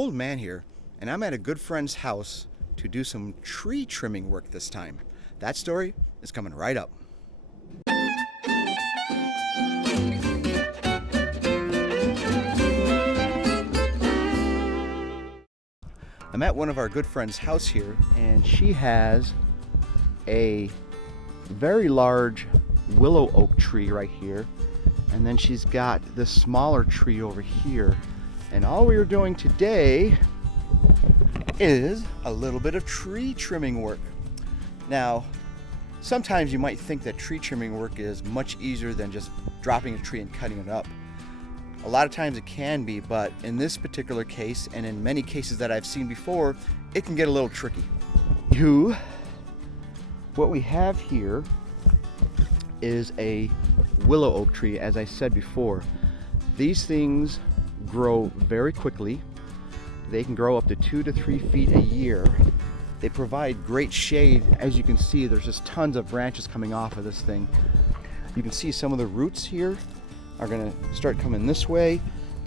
old man here, and I'm at a good friend's house to do some tree trimming work this time. That story is coming right up. I'm at one of our good friend's house here, and she has a very large willow oak tree right here, and then she's got this smaller tree over here. And all we are doing today is a little bit of tree trimming work. Now, sometimes you might think that tree trimming work is much easier than just dropping a tree and cutting it up. A lot of times it can be, but in this particular case, and in many cases that I've seen before, it can get a little tricky. What we have here is a willow oak tree, as I said before. These things grow very quickly. They can grow up to 2 to 3 feet a year. They provide great shade. As you can see, there's just tons of branches coming off of this thing. You can see some of the roots here are going to start coming this way,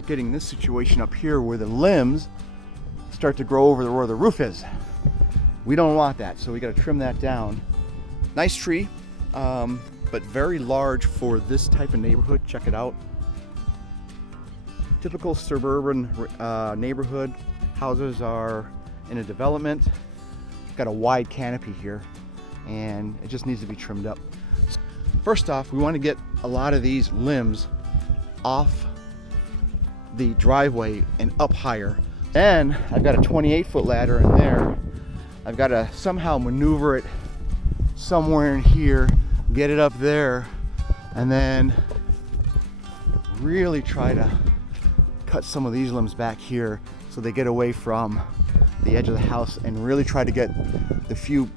getting this situation up here where the limbs start to grow over where the roof is. We don't want that, so we got to trim that down. Nice tree, but very large for this type of neighborhood. Check it out. Typical suburban neighborhood. Houses are in a development. Got a wide canopy here, and it just needs to be trimmed up. First off, we want to get a lot of these limbs off the driveway and up higher. Then I've got a 28-foot ladder in there. I've got to somehow maneuver it somewhere in here, get it up there, and then really try to cut some of these limbs back here so they get away from the edge of the house, and really try to get the few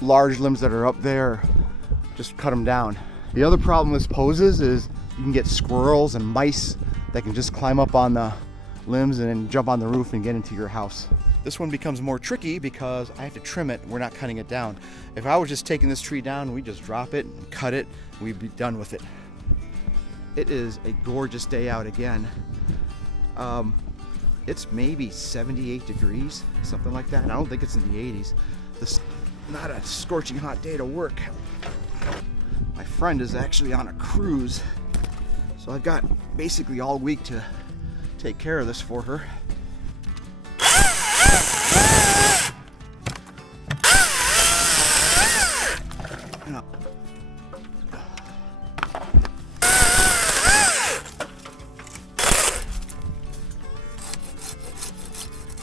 large limbs that are up there, just cut them down. The other problem this poses is you can get squirrels and mice that can just climb up on the limbs and then jump on the roof and get into your house. This one becomes more tricky because I have to trim it. We're not cutting it down. If I was just taking this tree down, we just drop it and cut it, and we'd be done with it. It is a gorgeous day out again. It's maybe 78 degrees, something like that. I don't think it's in the 80s. This is not a scorching hot day to work. My friend is actually on a cruise, so I've got basically all week to take care of this for her.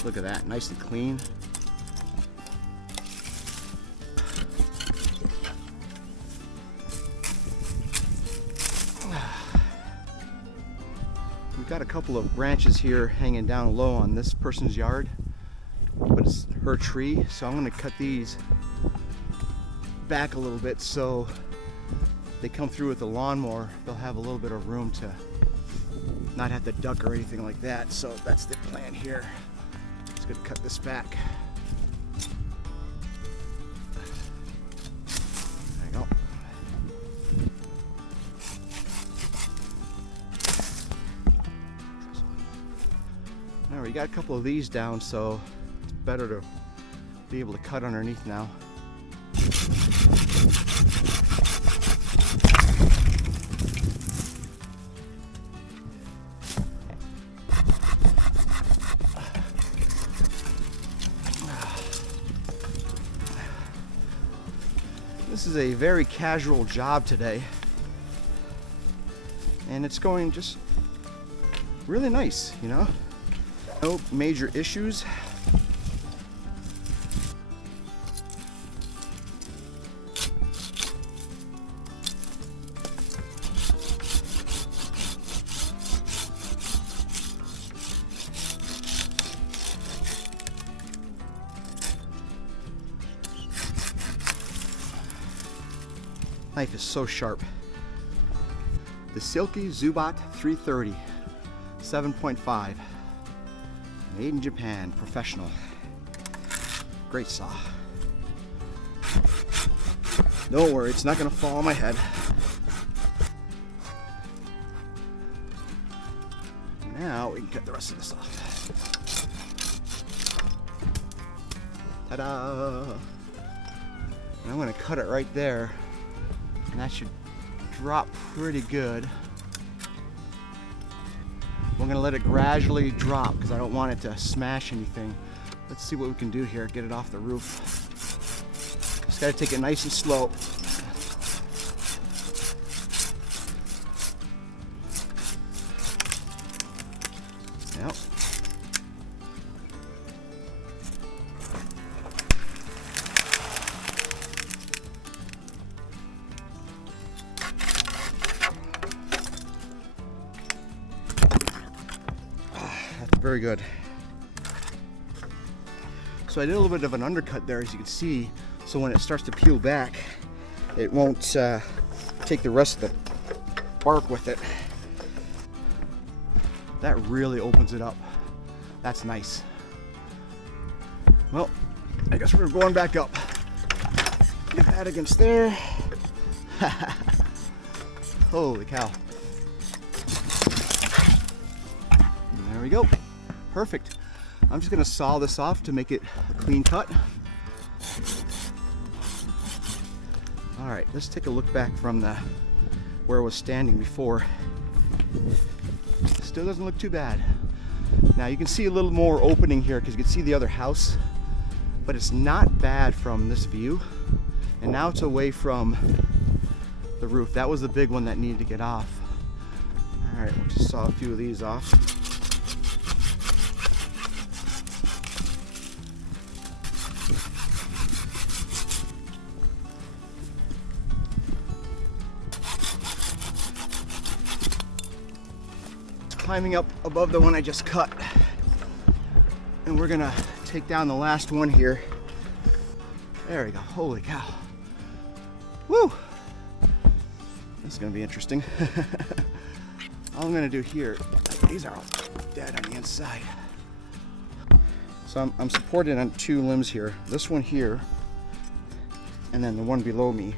Look at that, nice and clean. We've got a couple of branches here hanging down low on this person's yard, but it's her tree, so I'm going to cut these back a little bit so they come through with the lawnmower. They'll have a little bit of room to not have to duck or anything like that. So that's the plan here. Just going to cut this back. There you go. All right, we got a couple of these down, so it's better to be able to cut underneath now. This is a very casual job today, and it's going just really nice, you know? No major issues. Knife is so sharp. The Silky Zubat 330, 7.5. Made in Japan, professional. Great saw. Don't worry, it's not gonna fall on my head. Now we can cut the rest of this off. Ta-da! And I'm gonna cut it right there, and that should drop pretty good. We're gonna let it gradually drop because I don't want it to smash anything. Let's see what we can do here, get it off the roof. Just gotta take it nice and slow. Yep. That's very good. So I did a little bit of an undercut there, as you can see, so when it starts to peel back, it won't take the rest of the bark with it. That really opens it up. That's nice. Well, I guess we're going back up. Get that against there. Holy cow. And there we go. Perfect. I'm just gonna saw this off to make it a clean cut. All right, let's take a look back from where I was standing before. Still doesn't look too bad. Now you can see a little more opening here because you can see the other house, but it's not bad from this view. And now it's away from the roof. That was the big one that needed to get off. All right, we'll just saw a few of these off. Climbing up above the one I just cut, and we're gonna take down the last one here. There we go. Holy cow. Woo! This is gonna be interesting. All I'm gonna do here, these are all dead on the inside. So I'm supported on two limbs here. This one here, and then the one below me.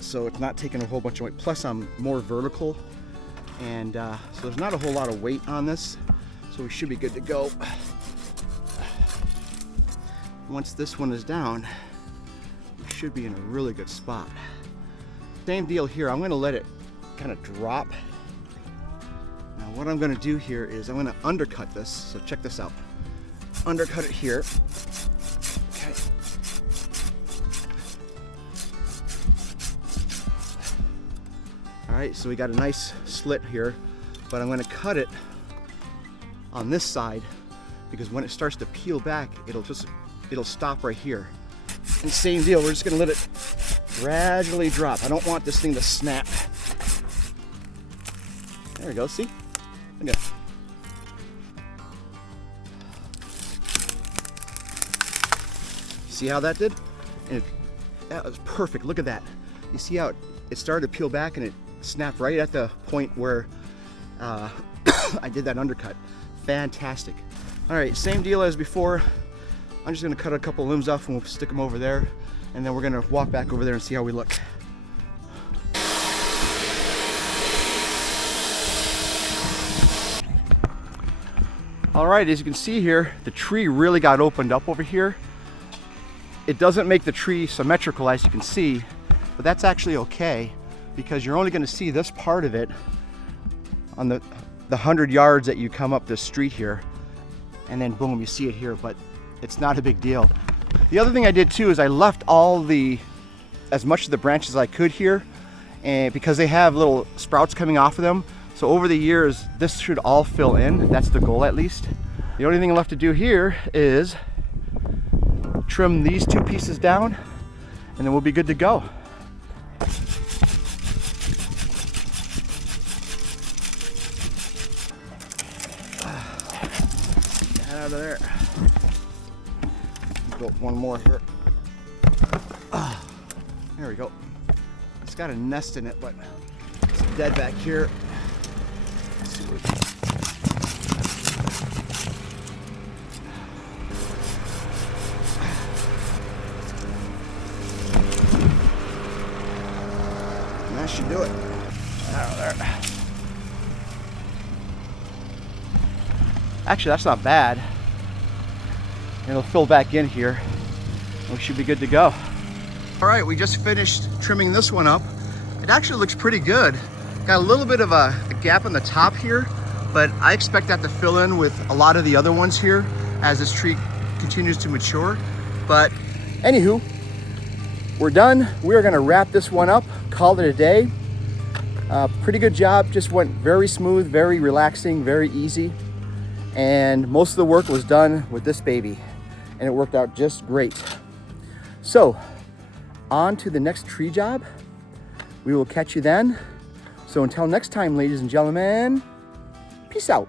So it's not taking a whole bunch of weight. Plus I'm more vertical. And so there's not a whole lot of weight on this, so we should be good to go. Once this one is down, we should be in a really good spot. Same deal here. I'm going to let it kind of drop. Now what I'm going to do here is I'm going to undercut this. So check this out. Undercut it here. Okay. All right, so we got a nice slit here, but I'm going to cut it on this side because when it starts to peel back, it'll stop right here. And same deal, we're just going to let it gradually drop. I don't want this thing to snap. There we go, see? Look at it. See how that did? And that was perfect. Look at that. You see how it started to peel back and it snapped right at the point where I did that undercut. Fantastic. All right, same deal as before. I'm just gonna cut a couple limbs off and we'll stick them over there, and then we're gonna walk back over there and see how we look. All right, as you can see here, the tree really got opened up over here. It doesn't make the tree symmetrical, as you can see, but that's actually okay because you're only going to see this part of it on the 100 yards that you come up this street here, and then boom, you see it here, but it's not a big deal. The other thing I did too is I left as much of the branches as I could here, and because they have little sprouts coming off of them, so over the years this should all fill in. That's the goal, at least. The only thing left to do here is trim these two pieces down, and then we'll be good to go. Get out of there. Built one more here. There we go. It's got a nest in it, but it's dead back here. Let's see what we can. And that should do it. Out of there. Actually, that's not bad. It'll fill back in here. We should be good to go. All right, we just finished trimming this one up. It actually looks pretty good. Got a little bit of a gap on the top here, but I expect that to fill in with a lot of the other ones here as this tree continues to mature. But anywho, we're done. We're gonna wrap this one up, call it a day. Pretty good job, just went very smooth, very relaxing, very easy. And most of the work was done with this baby, and it worked out just great. So, on to the next tree job. We will catch you then. So until next time, ladies and gentlemen, peace out.